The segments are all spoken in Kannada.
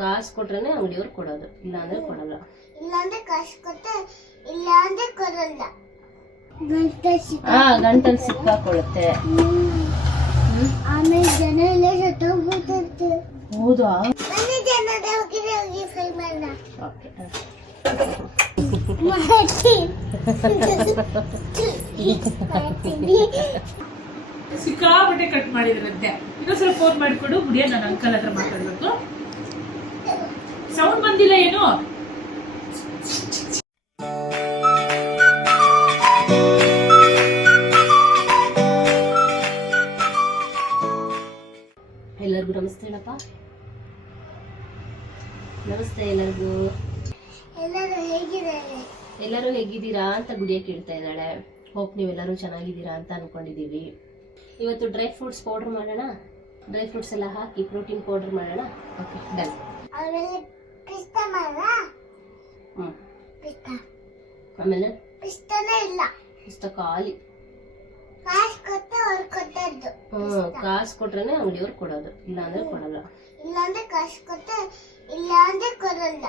ಕಾಸು ಕೊಟ್ರೇನೆ ಅಂಗಡಿಯವ್ರು ಕೊಡೋದು, ಇಲ್ಲ ಅಂದ್ರೆ ಕೊಡಲ್ಲ. ಇಲ್ಲಾಂದ್ರೆ ಕಾಸು ಕೊಟ್ಟೆ, ಇಲ್ಲ ಅಂದ್ರೆ ಕೊಡಲ್ಲ. ಗಂಟಲ್ ಸಿಕ್ಕಾಕೊಳ್ಳುತ್ತೆ. ಆಮೇಲೆ ಜನ ಎಲ್ಲ ಸತ್ತೋಗ್ಬಿಡುತ್ತೆ. ಹೌದಾ? ಮನೆ ಜನದ ಹೋಗಿ ಫ್ರೈ ಮಾಡ. ಓಕೆ. ಸಿಕ್ಕಾಪಟ್ಟೆ ಕಟ್ ಮಾಡಿದ್ರಂತೆ. ಇನ್ನೊಂದ್ಸಲ ಫೋನ್ ಮಾಡಿಕೊಡು ಮುಡಿಯ, ನನ್ನ ಅಂಕಲ್ ಹತ್ರ ಮಾತಾಡ್ಬೇಕು. ಸೌಂಡ್ ಬಂದಿಲ್ಲ ಏನು? ಎಲ್ಲರಿಗೂ ನಮಸ್ತೆ ಅಣ್ಣಪ್ಪ. ನಮಸ್ತೆ ಎಲ್ಲರಿಗೂ. ಎಲ್ಲರೂ ಹೇಗಿದ್ದೀರಾ ಅಂತ ಗುಡಿಯ ಕೇಳ್ತಾ ಇದ್ದಾಳೆ. ಹೋಪ್ ನೀವೆಲ್ಲರೂ ಚೆನ್ನಾಗಿದ್ದೀರಾ ಅಂತ ಅನ್ಕೊಂಡಿದೀವಿ. ಇವತ್ತು ಡ್ರೈ ಫ್ರೂಟ್ಸ್ ಪೌಡರ್ ಮಾಡೋಣ. ಡ್ರೈ ಫ್ರೂಟ್ಸ್ ಎಲ್ಲ ಹಾಕಿ ಪ್ರೋಟೀನ್ ಪೌಡರ್ ಮಾಡೋಣ. Okay, done. ಆಮೇಲೆ ಪಿಸ್ತಾ ಖಾಲಿ. ಕಾಸು ಕೊಟ್ರೇನೆ ಅಂಗಡಿಯವ್ರು ಕೊಡೋದು, ಇಲ್ಲ ಅಂದ್ರೆ ಕೊಡಲ್ಲ. ಇಲ್ಲಾಂದ್ರೆ ಕಾಸು ಕೊಟ್ಟೆ, ಇಲ್ಲ ಅಂದ್ರೆ ಕೊಡಲ್ಲ.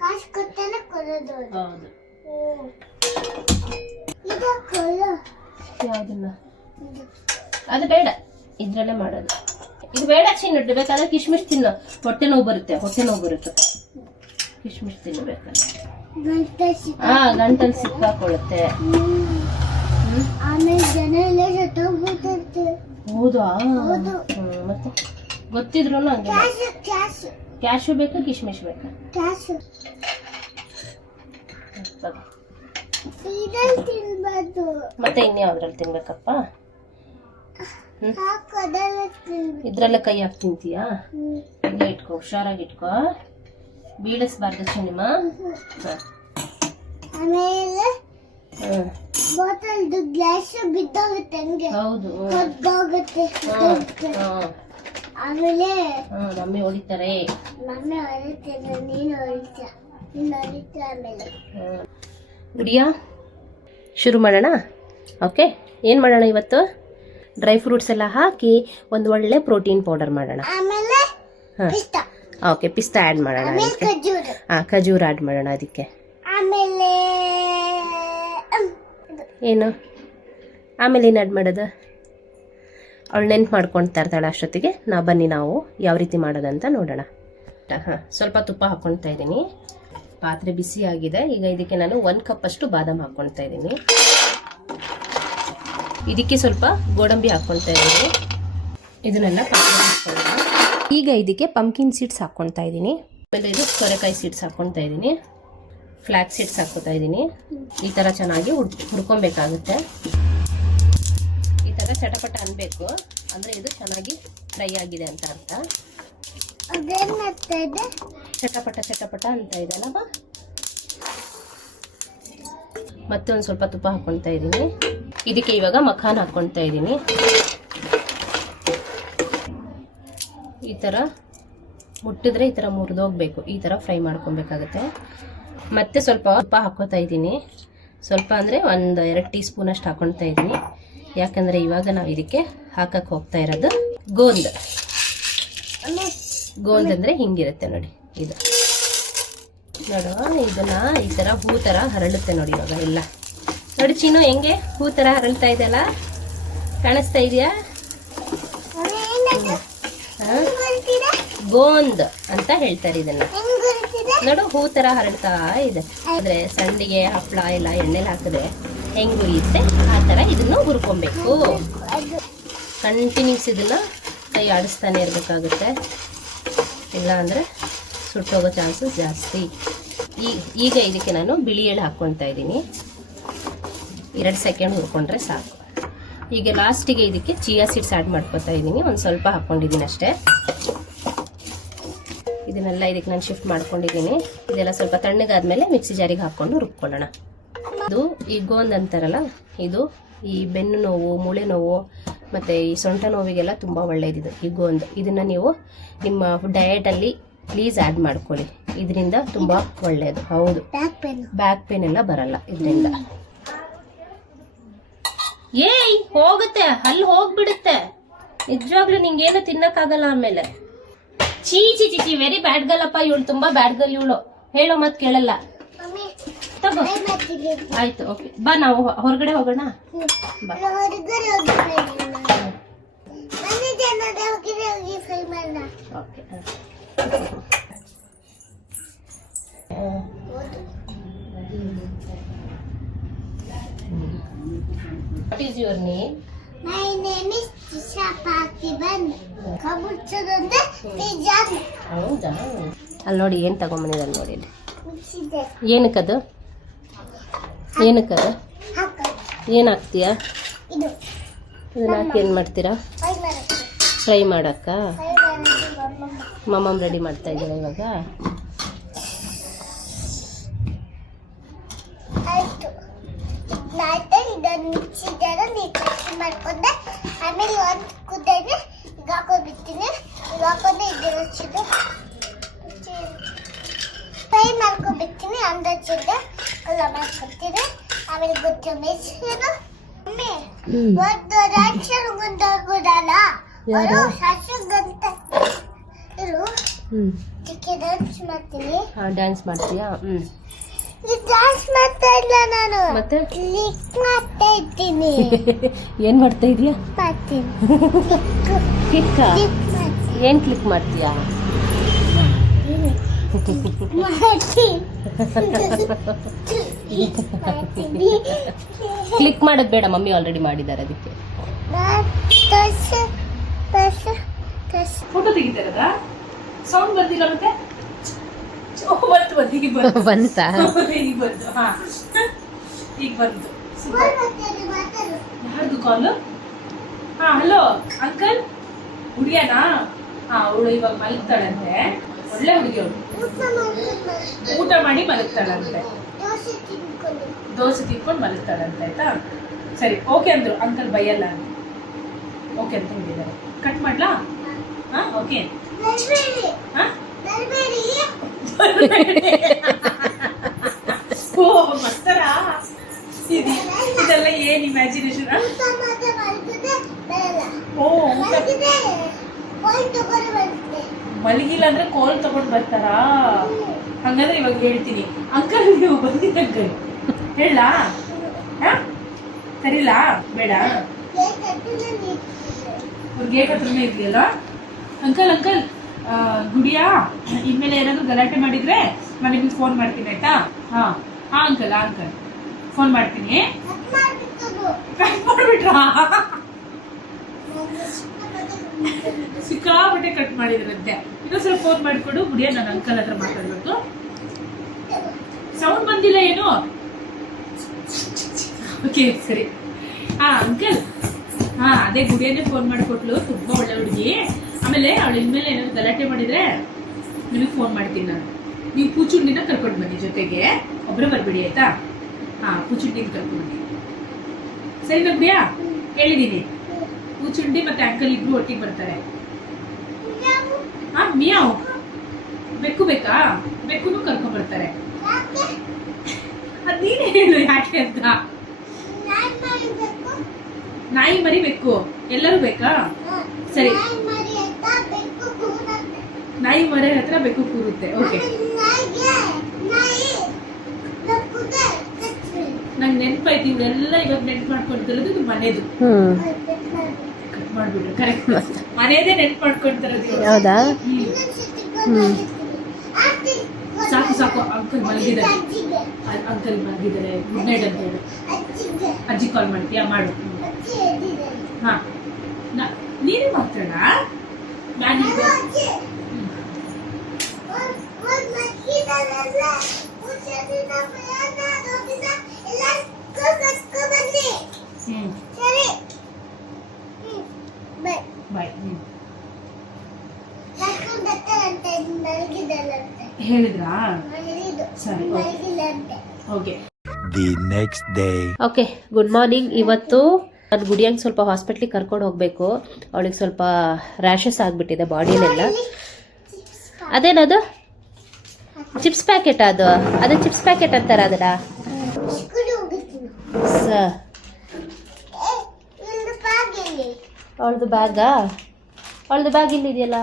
ಕಾಸು ಕೊಟ್ಟೆನೆ ಕೊಡೋದು. ಹೌದು. ಯಾವ್ದನ್ನ? ಅದು ಬೇಡ, ಇದ್ರಲ್ಲೇ ಮಾಡೋದು. ಇದು ಬೇಡ ಚಿನ್ನ. ಬೇಕಾದ್ರೆ ಕಿಶ್ಮಿಶ್ ತಿನ್ನು. ಹೊಟ್ಟೆ ನೋವು ಬರುತ್ತೆ. ಕಿಶ್ಮಿಶ್ ತಿನ್ನಬೇಕಾದ್ರೆ ಗಂಟಲ್ ಸಿಕ್ಕಾಕೊಳ್ಳುತ್ತೆ. ಆಮೇಲೆ ಜನ ಎಲ್ಲ ಸತ್ತೋಗ್ಬಿಡುತ್ತೆ. ಹೌದಾ? ಮತ್ತೆ ಗೊತ್ತಿದ್ರು ಹಂಗೆ. ಕ್ಯಾಶು ಬೇಕಾ ಕಿಶ್ಮಿಶ್ ಬೇಕಾ? ಕ್ಯಾಶು. ಮತ್ತೆ ಇನ್ಯಾವ್ದ್ರಲ್ಲಿ ತಿನ್ಬೇಕಪ್ಪ? ಇದ್ರಲ್ಲೇ ಕೈ ಹಾಕಿ ತಿಂತೀಯಾ? ಇಲ್ಲೇ ಇಟ್ಕೋ, ಹುಷಾರಾಗಿ ಇಟ್ಕೋ, ಬೀಳಿಸ್ಬಾರ್ದು ಚಿನಿಮ. ಆಮೇಲೆ ಬಾಟಲ್ ಗ್ಲಾಸ್ ಬಿದ್ದೋಗುತ್ತೆ. ಹೌದು, ಆಮೇಲೆ ಮಮ್ಮಿ ಹೊಡಿತಾರೆ. ನೀನು ಹೊಡಿತೀಯ. ಆಮೇಲೆ ಗುಡಿಯಾ ಶುರು ಮಾಡೋಣ. ಓಕೆ, ಏನು ಮಾಡೋಣ ಇವತ್ತು? ಡ್ರೈ ಫ್ರೂಟ್ಸ್ ಎಲ್ಲ ಹಾಕಿ ಒಂದು ಒಳ್ಳೆ ಪ್ರೋಟೀನ್ ಪೌಡರ್ ಮಾಡೋಣ. ಆಮೇಲೆ ಓಕೆ, ಪಿಸ್ತಾ ಆ್ಯಡ್ ಮಾಡೋಣ. ಖಜೂರ್ ಆ್ಯಡ್ ಮಾಡೋಣ ಅದಕ್ಕೆ. ಆಮೇಲೆ ಏನು ಆ್ಯಡ್ ಮಾಡೋದು? ಅವಳು ನೆನ್ಪು ಮಾಡ್ಕೊಳ್ತಾ ಇರ್ತಾಳೆ. ಅಷ್ಟೊತ್ತಿಗೆ ನಾವು ಯಾವ ರೀತಿ ಮಾಡೋದಂತ ನೋಡೋಣ. ಸ್ವಲ್ಪ ತುಪ್ಪ ಹಾಕ್ಕೊಳ್ತಾ ಇದ್ದೀನಿ. ಪಾತ್ರೆ ಬಿಸಿ ಆಗಿದೆ. ಈಗ ಇದಕ್ಕೆ ನಾನು 1 ಕಪ್ ಅಷ್ಟು ಬಾದಾಮ್ ಹಾಕ್ಕೊಳ್ತಾ ಇದ್ದೀನಿ. ಇದಕ್ಕೆ ಸ್ವಲ್ಪ ಗೋಡಂಬಿ ಹಾಕ್ಕೊಳ್ತಾ ಇದ್ದೀನಿ. ಇದನ್ನೆಲ್ಲ ಹಾಕ್ಕೊಳ್ಳೋಣ. ಈಗ ಇದಕ್ಕೆ ಪಂಪ್ಕಿನ್ ಸೀಡ್ಸ್ ಹಾಕ್ಕೊಳ್ತಾ ಇದ್ದೀನಿ. ಆಮೇಲೆ ಇದು ಸೋರೆಕಾಯಿ ಸೀಡ್ಸ್ ಹಾಕ್ಕೊಳ್ತಾ ಇದ್ದೀನಿ. ಫ್ಲಾಕ್ಸ್ ಸೀಡ್ಸ್ ಹಾಕ್ಕೊತಾ ಇದ್ದೀನಿ. ಈ ಥರ ಚೆನ್ನಾಗಿ ಹುರ್ಕೊಬೇಕಾಗುತ್ತೆ. ಈ ಥರ ಚಟಪಟ ಅನ್ಬೇಕು, ಅಂದರೆ ಇದು ಚೆನ್ನಾಗಿ ಫ್ರೈ ಆಗಿದೆ ಅಂತ ಅರ್ಥ. ಚಟಪಟ ಅಂತ ಇದೆ ಅಲ್ಲವಾ? ಮತ್ತೆ ಒಂದು ಸ್ವಲ್ಪ ತುಪ್ಪ ಹಾಕ್ಕೊಳ್ತಾ ಇದ್ದೀನಿ. ಇದಕ್ಕೆ ಇವಾಗ ಮಖಾನ್ ಹಾಕ್ಕೊಳ್ತಾ ಇದ್ದೀನಿ. ಈ ಥರ ಮುಟ್ಟಿದ್ರೆ ಈ ಥರ ಮುರಿದೋಗ್ಬೇಕು. ಈ ಥರ ಫ್ರೈ ಮಾಡ್ಕೊಬೇಕಾಗುತ್ತೆ. ಮತ್ತೆ ಸ್ವಲ್ಪ ತುಪ್ಪ ಹಾಕ್ಕೋತಾ ಇದ್ದೀನಿ. ಸ್ವಲ್ಪ ಅಂದರೆ 1-2 ಟೀ ಸ್ಪೂನ್ ಅಷ್ಟು ಹಾಕ್ಕೊಳ್ತಾ ಇದ್ದೀನಿ. ಯಾಕಂದರೆ ಇವಾಗ ನಾವು ಇದಕ್ಕೆ ಹಾಕಕ್ಕೆ ಹೋಗ್ತಾ ಇರೋದು ಗೋಂದ್. ಗೋಂದ್ ಅಂದರೆ ಹಿಂಗಿರುತ್ತೆ ನೋಡಿ. ಇದು ನೋಡು, ಇದನ್ನ ಈ ಥರ ಹೂ ಥರ ಹರಳುತ್ತೆ ನೋಡಿ. ಇವಾಗ ಎಲ್ಲ ನೋಡಿ ಚೀನು, ಹೆಂಗೆ ಹೂ ಥರ ಹರಳ್ತಾ ಇದೆಯಲ್ಲ, ಕಾಣಿಸ್ತಾ ಇದೆಯಾ? ಗೋಂದ್ ಅಂತ ಹೇಳ್ತಾರೆ ಇದನ್ನ. ನೋಡು, ಹೂ ಥರ ಹರಡ್ತಾ ಇದೆ. ಅಂದರೆ ಸಂಡಿಗೆ ಹಪ್ಪಳ ಎಲ್ಲ ಎಣ್ಣೆಲಿ ಹಾಕಿದ್ರೆ ಹೆಂಗೆ ಉರಿಯುತ್ತೆ ಆ ಥರ ಇದನ್ನು ಹುರ್ಕೊಬೇಕು. ಕಂಟಿನ್ಯೂಸ್ ಇದನ್ನ ಕೈ ಆಡಿಸ್ತಾನೆ ಇರಬೇಕಾಗುತ್ತೆ, ಇಲ್ಲ ಅಂದರೆ ಸುಟ್ಟೋಗೋ ಚಾನ್ಸಸ್ ಜಾಸ್ತಿ. ಈಗ ಇದಕ್ಕೆ ನಾನು ಬಿಳಿ ಎಳ್ಳು ಹಾಕ್ಕೊಳ್ತಾ ಇದ್ದೀನಿ. 2 ಸೆಕೆಂಡ್ ಹುರ್ಕೊಂಡ್ರೆ ಸಾಕು. ಈಗ ಲಾಸ್ಟಿಗೆ ಇದಕ್ಕೆ ಚಿಯಾ ಸೀಡ್ಸ್ ಆ್ಯಡ್ ಮಾಡ್ಕೊತಾ ಇದ್ದೀನಿ. ಒಂದು ಸ್ವಲ್ಪ ಹಾಕ್ಕೊಂಡಿದ್ದೀನಿ ಅಷ್ಟೇ. ಇದನ್ನೆಲ್ಲ ಇದಕ್ಕೆ ನಾನು ಶಿಫ್ಟ್ ಮಾಡ್ಕೊಂಡಿದ್ದೀನಿ. ಇದೆಲ್ಲ ಸ್ವಲ್ಪ ತಣ್ಣಗಾದ್ಮೇಲೆ ಮಿಕ್ಸಿ ಜಾರಿಗೆ ಹಾಕ್ಕೊಂಡು ರುಬ್ಕೊಳ್ಳೋಣ. ಇದು ಈ ಗೋಂದ್ ಅಂತಾರಲ್ಲ, ಇದು ಈ ಬೆನ್ನು ನೋವು, ಮೂಳೆ ನೋವು ಮತ್ತು ಈ ಸೊಂಟ ನೋವಿಗೆಲ್ಲ ತುಂಬ ಒಳ್ಳೆಯದಿದು ಈ ಗೋಂದ್. ಇದನ್ನು ನೀವು ನಿಮ್ಮ ಡಯಟಲ್ಲಿ ಪ್ಲೀಸ್ ಆ್ಯಡ್ ಮಾಡ್ಕೊಳ್ಳಿ. ಇದರಿಂದ ತುಂಬ ಒಳ್ಳೆಯದು. ಹೌದು, ಬ್ಯಾಕ್ ಪೇನ್ ಎಲ್ಲ ಬರಲ್ಲ ಇದರಿಂದ. ಏಯ್ ಹೋಗುತ್ತೆ, ಅಲ್ಲಿ ಹೋಗ್ಬಿಡುತ್ತೆ. ನಿಜವಾಗ್ಲೂ ನಿಂಗೇನು ತಿನ್ನಕ್ಕಾಗಲ್ಲ ಆಮೇಲೆ. ಚೀ ಚಿ ಚಿ ಚಿ ವೆರಿ ಬ್ಯಾಡ್ ಗರ್ಲ್ ಅಪ್ಪ, ಇವಳು ತುಂಬಾ ಬ್ಯಾಡ್ ಗರ್ಲ್ ಇವಳು. ಹೇಳೋ ಮತ್ ಕೇಳಲ್ಲ. ಮಮ್ಮಿ ತಗೋ ಟ್ರೈ ಮಾಡ್ತೀನಿ. ಆಯ್ತು, ಓಕೆ ಬಾ, ನಾವು ಹೊರಗಡೆ ಹೋಗೋಣ. ಬಾ. ಹೊರಗಡೆ ಹೋಗಿ ಮನೆ ಜನದ ಹೋಗಿ ಫ್ರೈ ಮಾಡೋಣ. Okay. What is your name? My name is Tisha Parthiban. ಕಬುಚ್ಚದಂದ್ರೆ ಪಿಜಾನ್. ಹೌದಾ? ಅಲ್ಲಿ ನೋಡಿ ಏನು ತಗೊಂಬಂದಿದ್ದಾರೆ ನೋಡಿ ಇಲ್ಲಿ. ಮಿಕ್ಸಿದೆ. ಏನಕ್ಕದು? ಏನಕ್ಕದು? ಹಾಕ. ಏನು ಹಾಕ್ತೀಯಾ? ಇದು ಇದನ್ನ ಹಾಕಿ ಏನು ಮಾಡ್ತೀರಾ? ಫ್ರೈ ಮಾಡಕ್ಕೆ. ಫ್ರೈ ಮಾಡಕ್ಕ? ಫ್ರೈ ಮಾಡೋದು ಮಮ್ಮಮ್ ರೆಡಿ ಮಾಡ್ತಾ ಇದ್ದೀರಾ ಇವಾಗ? ಆಯ್ತು. ಆಯ್ತು, ಇದನ್ನು ಮಿಕ್ಸಿ ಜಾರ ನೀಟಾಗಿ ಮಾಡ್ಕೊಂಡೆ. ಆಮೇಲೆ ಒಂದು ಕುದ್ದಾಗೆ ಈಗ ಹಾಕೊಂಡ್ಬಿಡ್ತೀನಿ. ಈಗ ಹಾಕೊಂಡೆ ಇದನ್ನು ಹಚ್ಚಿದ್ದು ಫ್ರೈ ಮಾಡ್ಕೊಂಡ್ಬಿಡ್ತೀನಿ. ಅಂದಾಜಿದ್ದೆ ಎಲ್ಲ ಮಾಡ್ಕೊತೀನಿ. ಆಮೇಲೆ ಗೊತ್ತು ಮೆಣಸಿನ ಮಮ್ಮಿ ಒಂದು ರಾಕ್ಷರು ಗುಂಡಾಗುದಲ್ಲ ಅವರು ಶಾಸಗಂತ ಇರು ಚಿಕ್ಕ ಡ್ಯಾನ್ಸ್ ಮಾಡ್ತೀನಿ. ಡ್ಯಾನ್ಸ್ ಮಾಡ್ತೀಯಾ? ಡ್ಯಾನ್ಸ್ ಮಾಡ್ತಾ ಇಲ್ಲ ನಾನು, ಮತ್ತೆ ಕ್ಲಿಕ್ ಮಾಡ್ತಾ ಇದ್ದೀನಿ. ಏನು ಮಾಡ್ತಾ ಇದೀಯಾ? ಮಾಡ್ತೀನಿ ಕ್ಲಿಕ್. ಕ್ಲಿಕ್ ಮಾಡ್ತೀನಿ. ಏನು ಕ್ಲಿಕ್ ಮಾಡ್ತೀಯಾ? ಕ್ಲಿಕ್ ಮಾಡೋದು ಬೇಡ, ಮಮ್ಮಿ ಆಲ್ರೆಡಿ ಮಾಡಿದ್ದಾರೆ ಅದಕ್ಕೆ. ಫೋಟೋ ತೆಗಿತಾರದ ಸೌಂಡ್ ಬಂದಿಲ್ಲ ಮತ್ತೆ? ಬಂತು ಈಗ ಬಂತು. ಬಂತಾ? ಈಗ ಬಂತು. ಹಾ ಈಗ ಬಂತು. ಯಾರ್ದು ಕಾಲು? ಹಾ ಹಲೋ ಅಂಕಲ್, ಹುಡುಗಿಯನಾ? ಹಾ ಅವಳು ಇವಾಗ ಮಲಗ್ತಾಳಂತೆ. ಒಳ್ಳೆ ಹುಡುಗಿ ಅವಳು, ಊಟ ಮಾಡಿ ಮಲಗ್ತಾಳಂತೆ. ದೋಸೆ ತಿನ್ಕೊಂಡು ಮಲಗ್ತಾಳಂತೆ. ಆಯ್ತಾ, ಸರಿ ಓಕೆ ಅಂದ್ರು. ಅಂಕಲ್ ಬೈಯಲ್ಲ ಅಂತ ಓಕೆ ಅಂತ ಹೇಳಿದ್ದಾರೆ. ಕಟ್ ಮಾಡ್ಲಾ? ಹಾ ಓಕೆ. ಹಾ ಓ ಮಸ್ತರ, ಇದೆಲ್ಲ ಏನ್ ಇಮ್ಯಾಜಿನೇಷನ್? ಓ ಮಲಗಿಲ್ಲ ಅಂದ್ರೆ ಕೋಲ್ ತಗೊಂಡ್ ಬರ್ತಾರಾ? ಹಂಗಂದ್ರೆ ಇವಾಗ ಹೇಳ್ತೀನಿ. ಅಂಕಲ್ ನೀವು ಬಂದಿದ್ದ ಅಂಕಲ್ ಹೇಳ ಸರಿಲ್ಲ ಬೇಡ, ಗೇಟ್ ಹತ್ರನೇ ಇದೆಯಲ್ಲ. ಅಂಕಲ್ ಅಂಕಲ್ ಗುಡಿಯಾ ಇನ್ಮೇಲೆ ಏನಾದ್ರು ಗಲಾಟೆ ಮಾಡಿದ್ರೆ ನಾನು ನಿಮಗೆ ಫೋನ್ ಮಾಡ್ತೀನಿ ಆಯ್ತಾ? ಹಾ ಹಾ ಅಂಕಲ್ ಅಂಕಲ್ ಫೋನ್ ಮಾಡ್ತೀನಿ. ಕಟ್ ಮಾಡ್ಬಿಟ್ರಾ? ಸಿಕ್ಕಾಪಟ್ಟೆ ಕಟ್ ಮಾಡಿದ್ರಂತೆ. ಇನ್ನೊಂದ್ಸಲ ಫೋನ್ ಮಾಡಿಕೊಡು ಗುಡಿಯಾ, ನಾನು ಅಂಕಲ್ ಹತ್ರ ಮಾತಾಡ್ಬೇಕು. ಸೌಂಡ್ ಬಂದಿಲ್ಲ ಏನು? ಓಕೆ ಸರಿ. ಹಾ ಅಂಕಲ್, ಹಾ ಅದೇ ಗುಡಿಯನ್ನೇ ಫೋನ್ ಮಾಡಿಕೊಟ್ಲು, ತುಂಬಾ ಒಳ್ಳೆ ಹುಡುಗಿ. ಆಮೇಲೆ ಅವಳು ಇನ್ಮೇಲೆ ಏನಾದ್ರು ಗಲಾಟೆ ಮಾಡಿದ್ರೆ ನಿಮಗೆ ಫೋನ್ ಮಾಡ್ತೀನಿ ನಾನು. ನೀವು ಪೂಚುಂಡಿನ ಕರ್ಕೊಂಡು ಬನ್ನಿ ಜೊತೆಗೆ, ಒಬ್ಬರೇ ಬರ್ಬೇಡಿ ಆಯ್ತಾ? ಹಾ ಪೂಚುಂಡಿನ ಕರ್ಕೊಂಡು ಬನ್ನಿ ಸರಿನಾ ಗುಡಿಯಾ? ಹೇಳಿದೀನಿ, ಪೂಚುಂಡಿ ಮತ್ತೆ ಅಂಕಲ್ ಇಬ್ರು ಒಟ್ಟಿಗೆ ಬರ್ತಾರೆ. ಹಾ ಮಿಯಾವ್ ಬೆಕ್ಕು ಬೇಕಾ? ಬೆಕ್ಕುನು ಕರ್ಕೊಂಡ್ ಬರ್ತಾರೆ. ಅದ್ ನೀನೇ ಹೇಳು ಯಾಕೆ ಅಂತ. ನಾಯಿ ಮರಿ ಬೇಕು, ಎಲ್ಲರೂ ಬೇಕಾ? ಸರಿ, ನಾಯಿ ಮರಿ ಹತ್ರ ಬೆಕ್ಕು ಕೂರುತ್ತೆ. ಓಕೆ, ನಂಗೆ ನೆನ್ಪಾಯ್ತು. ಇವರೆಲ್ಲ ಇವಾಗ ನೆನ್ಪು ಮಾಡ್ಕೊಂತಿರೋದು ಇದು ಮನೆದು. ಕಟ್ ಮಾಡ್ಬಿಟ್ರು, ಕರೆಕ್ಟ್, ಮನೆಯದೇ ನೆನ್ಪು ಮಾಡ್ಕೊಂತಿರೋದು. ಹೌದಾ? ಸಾಕು ಸಾಕು, ಅಂಕಲ್ ಮಲಗಿದ್ದಾರೆ. ಅಂಕಲ್ ಮಲಗಿದ್ದಾರೆ, ಗುಡ್ ನೈಟ್ ಅಂತ ಹೇಳು. ಅಜ್ಜಿ ಕಾಲ್ ಮಾಡ್ತೀಯಾ? ಮಾಡು. ಹಾ ನೀನೇ ಮಾತಾಡ. ನಾನು ಬಾಯ್ ಹೇಳಿದ್ರಾ? ಸರಿ ಓಕೆ. Okay, good morning. ಇವತ್ತು ನಾನು ಗುಡಿಯಂಗೆ ಸ್ವಲ್ಪ ಹಾಸ್ಪಿಟ್ಲಿಗೆ ಕರ್ಕೊಂಡು ಹೋಗಬೇಕು. ಅವಳಿಗೆ ಸ್ವಲ್ಪ ರ್ಯಾಷಸ್ ಆಗಿಬಿಟ್ಟಿದೆ ಬಾಡಿನೆಲ್ಲ. ಅದೇನದು? ಚಿಪ್ಸ್ ಪ್ಯಾಕೆಟ್ ಅದು? ಅದೇ ಚಿಪ್ಸ್ ಪ್ಯಾಕೆಟ್ ಅಂತಾರ ಅದನ್ನ? ಅವಳದು ಬ್ಯಾಗಾ? ಅವಳದು ಬ್ಯಾಗ್ ಇಲ್ಲಿದೆಯಲ್ಲ?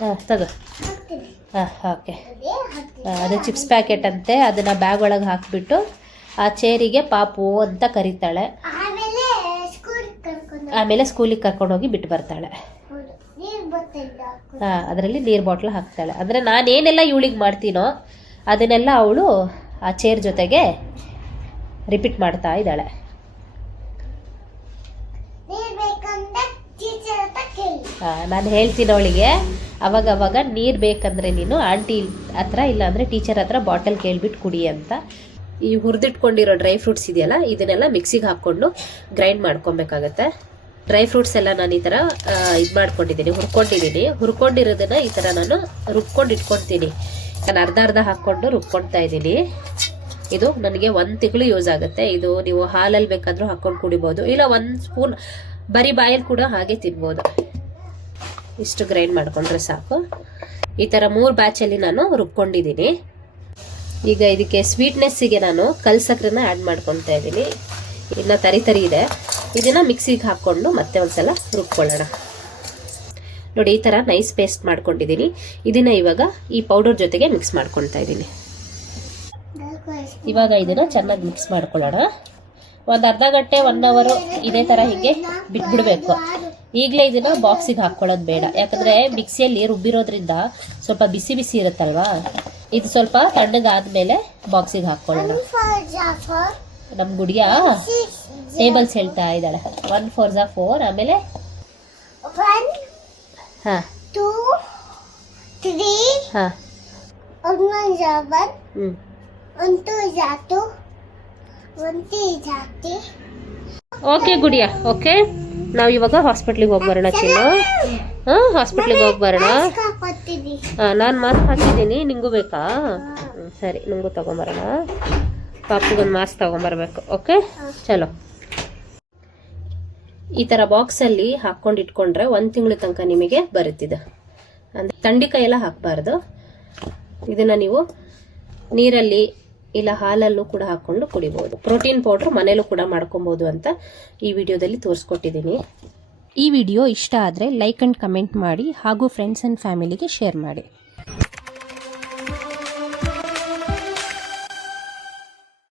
ಹಾಂ ತಗೋ. ಹಾಕ್ತೀನಿ. ಹಾಂ ಓಕೆ. ಅದೇ ಹಾಕ್ತೀನಿ. ಅದು ಚಿಪ್ಸ್ ಪ್ಯಾಕೆಟ್ ಅಂತೆ, ಅದನ್ನು ಬ್ಯಾಗ್ ಒಳಗೆ ಹಾಕಿಬಿಟ್ಟು ಆ ಚೇರಿಗೆ ಪಾಪು ಅಂತ ಕರೀತಾಳೆ. ಆಮೇಲೆ ಸ್ಕೂಲ್ ಕರ್ಕೊಂಡು ಆಮೇಲೆ ಸ್ಕೂಲಿಗೆ ಕರ್ಕೊಂಡೋಗಿ ಬಿಟ್ಟು ಬರ್ತಾಳೆ. ಹೌದು. ನೀರು ಬರ್ತೈತೆ ಹಾಕು. ಹಾಂ ಅದರಲ್ಲಿ ನೀರು ಬಾಟ್ಲ್ ಹಾಕ್ತಾಳೆ. ಅಂದರೆ ನಾನೇನೆಲ್ಲ ಇವಳಿಗೆ ಮಾಡ್ತೀನೋ ಅದನ್ನೆಲ್ಲ ಅವಳು ಆ ಚೇರ್ ಜೊತೆಗೆ ರಿಪೀಟ್ ಮಾಡ್ತಾ ಇದ್ದಾಳೆ. ನೀರು ಬೇಕಂದ್ರೆ ಟೀಚರ್ ಹತ್ರ ಕೇಳಿ. ನಾನು ಹೇಳ್ತೀನಿ ಅವಳಿಗೆ ಅವಾಗ ನೀರು ಬೇಕಂದ್ರೆ ನೀನು ಆಂಟಿ ಹತ್ರ ಇಲ್ಲಾಂದರೆ ಟೀಚರ್ ಹತ್ರ ಬಾಟಲ್ ಕೇಳ್ಬಿಟ್ಟು ಕುಡಿ ಅಂತ. ಈ ಹುರಿದಿಟ್ಕೊಂಡಿರೋ ಡ್ರೈ ಫ್ರೂಟ್ಸ್ ಇದೆಯಲ್ಲ, ಇದನ್ನೆಲ್ಲ ಮಿಕ್ಸಿಗೆ ಹಾಕ್ಕೊಂಡು ಗ್ರೈಂಡ್ ಮಾಡ್ಕೊಬೇಕಾಗತ್ತೆ. ಡ್ರೈ ಫ್ರೂಟ್ಸ್ ಎಲ್ಲ ನಾನು ಈ ಥರ ಇದು ಮಾಡ್ಕೊಂಡಿದ್ದೀನಿ, ಹುರ್ಕೊಂಡಿರೋದನ್ನ ಈ ಥರ ನಾನು ರುಬ್ಕೊಂಡು ಇಟ್ಕೊಳ್ತೀನಿ. ನಾನು ಅರ್ಧ ಹಾಕ್ಕೊಂಡು ರುಬ್ಕೊಳ್ತಾ ಇದ್ದೀನಿ. ಇದು ನನಗೆ 1 ತಿಂಗಳು ಯೂಸ್ ಆಗುತ್ತೆ. ಇದು ನೀವು ಹಾಲಲ್ಲಿ ಬೇಕಾದರೂ ಹಾಕ್ಕೊಂಡು ಕುಡಿಬೋದು, ಇಲ್ಲ 1 ಸ್ಪೂನ್ ಬರೀ ಬಾಯಲ್ಲಿ ಕೂಡ ಹಾಗೆ ತಿನ್ಬೋದು. ಇಷ್ಟು ಗ್ರೈಂಡ್ ಮಾಡ್ಕೊಂಡ್ರೆ ಸಾಕು. ಈ ಥರ 3 ಬ್ಯಾಚಲ್ಲಿ ನಾನು ರುಬ್ಕೊಂಡಿದ್ದೀನಿ. ಈಗ ಇದಕ್ಕೆ ಸ್ವೀಟ್ನೆಸ್ಸಿಗೆ ನಾನು ಕಲ್ ಸಕ್ಕರೆನ ಆ್ಯಡ್ ಮಾಡ್ಕೊತಾ ಇದ್ದೀನಿ. ಇನ್ನು ತರಿ ಇದೆ. ಇದನ್ನು ಮಿಕ್ಸಿಗೆ ಹಾಕ್ಕೊಂಡು ಮತ್ತೆ ಒಂದ್ಸಲ ರುಬ್ಕೊಳ್ಳೋಣ. ನೋಡಿ ಈ ಥರ ನೈಸ್ ಪೇಸ್ಟ್ ಮಾಡ್ಕೊಂಡಿದ್ದೀನಿ. ಇದನ್ನು ಇವಾಗ ಈ ಪೌಡರ್ ಜೊತೆಗೆ ಮಿಕ್ಸ್ ಮಾಡ್ಕೊತಾ ಇದ್ದೀನಿ. ಇವಾಗ ಇದನ್ನು ಚೆನ್ನಾಗಿ ಮಿಕ್ಸ್ ಮಾಡ್ಕೊಳ್ಳೋಣ. ಒಂದು ಅರ್ಧ ಗಂಟೆ 1 ಅವರ್ ಇದೇ ಥರ ಹೀಗೆ ಬಿಟ್ಬಿಡ್ಬೇಕು. ಈಗಲೇ ಇದನ್ನು ಬಾಕ್ಸಿಗೆ ಹಾಕ್ಕೊಳ್ಳೋದು ಬೇಡ, ಯಾಕಂದರೆ ಮಿಕ್ಸಿಯಲ್ಲಿ ರುಬ್ಬಿರೋದ್ರಿಂದ ಸ್ವಲ್ಪ ಬಿಸಿ ಬಿಸಿ ಇರುತ್ತಲ್ವಾ. ಇದು ಸ್ವಲ್ಪ ತಣ್ಣಗಾದ್ಮೇಲೆ ಬಾಕ್ಸಿಗೆ ಹಾಕ್ಕೊಳ್ಳೋಣ. ನಮ್ಮ ಗುಡಿಯ ಟೇಬಲ್ಸ್ ಹೇಳ್ತಾ ಇದ್ದಾಳೆ. 1 4 4 ಆಮೇಲೆ 1 ಹಾಂ 2 3 ಹಾಂ 1 1 ಹ್ಞೂ 1 2 2 1 3 ಓಕೆ ಗುಡಿಯ. ಓಕೆ, ನಾವು ಇವಾಗ ಹಾಸ್ಪಿಟ್ಲಿಗೆ ಹೋಗಿ ಬರೋಣ ಚಿನ್ನು. ಹಾಂ ಹಾಸ್ಪಿಟ್ಲಿಗೆ ಹೋಗಿ ಬರೋಣ. ನಾನು ಮಾಸ್ಕ್ ಹಾಕಿದ್ದೀನಿ, ನಿಂಗೂ ಬೇಕಾ? ಸರಿ, ನಿಂಗೂ ತೊಗೊಂಬರೋಣ. ಪಾಪುಗೊಂದು ಮಾಸ್ಕ್ ತೊಗೊಂಬರ್ಬೇಕು. ಓಕೆ ಚಲೋ. ಈ ಥರ ಬಾಕ್ಸಲ್ಲಿ ಹಾಕ್ಕೊಂಡು ಇಟ್ಕೊಂಡ್ರೆ 1 ತಿಂಗಳ ತನಕ ನಿಮಗೆ ಬರುತ್ತಿದೆ. ಅಂದರೆ ಥಂಡಿ ಕೈಯೆಲ್ಲ ಹಾಕಬಾರ್ದು. ಇದನ್ನು ನೀವು ನೀರಲ್ಲಿ ಇಲ್ಲ ಹಾಲಲ್ಲೂ ಕೂಡ ಹಾಕ್ಕೊಂಡು ಕುಡಿಬೋದು. ಪ್ರೋಟೀನ್ ಪೌಡ್ರ್ ಮನೇಲೂ ಕೂಡ ಮಾಡ್ಕೊಬೋದು ಅಂತ ಈ ವಿಡಿಯೋದಲ್ಲಿ ತೋರಿಸ್ಕೊಟ್ಟಿದ್ದೀನಿ. ಈ ವಿಡಿಯೋ ಇಷ್ಟ ಆದರೆ ಲೈಕ್ ಆ್ಯಂಡ್ ಕಮೆಂಟ್ ಮಾಡಿ, ಹಾಗೂ ಫ್ರೆಂಡ್ಸ್ ಆ್ಯಂಡ್ ಫ್ಯಾಮಿಲಿಗೆ ಶೇರ್ ಮಾಡಿ.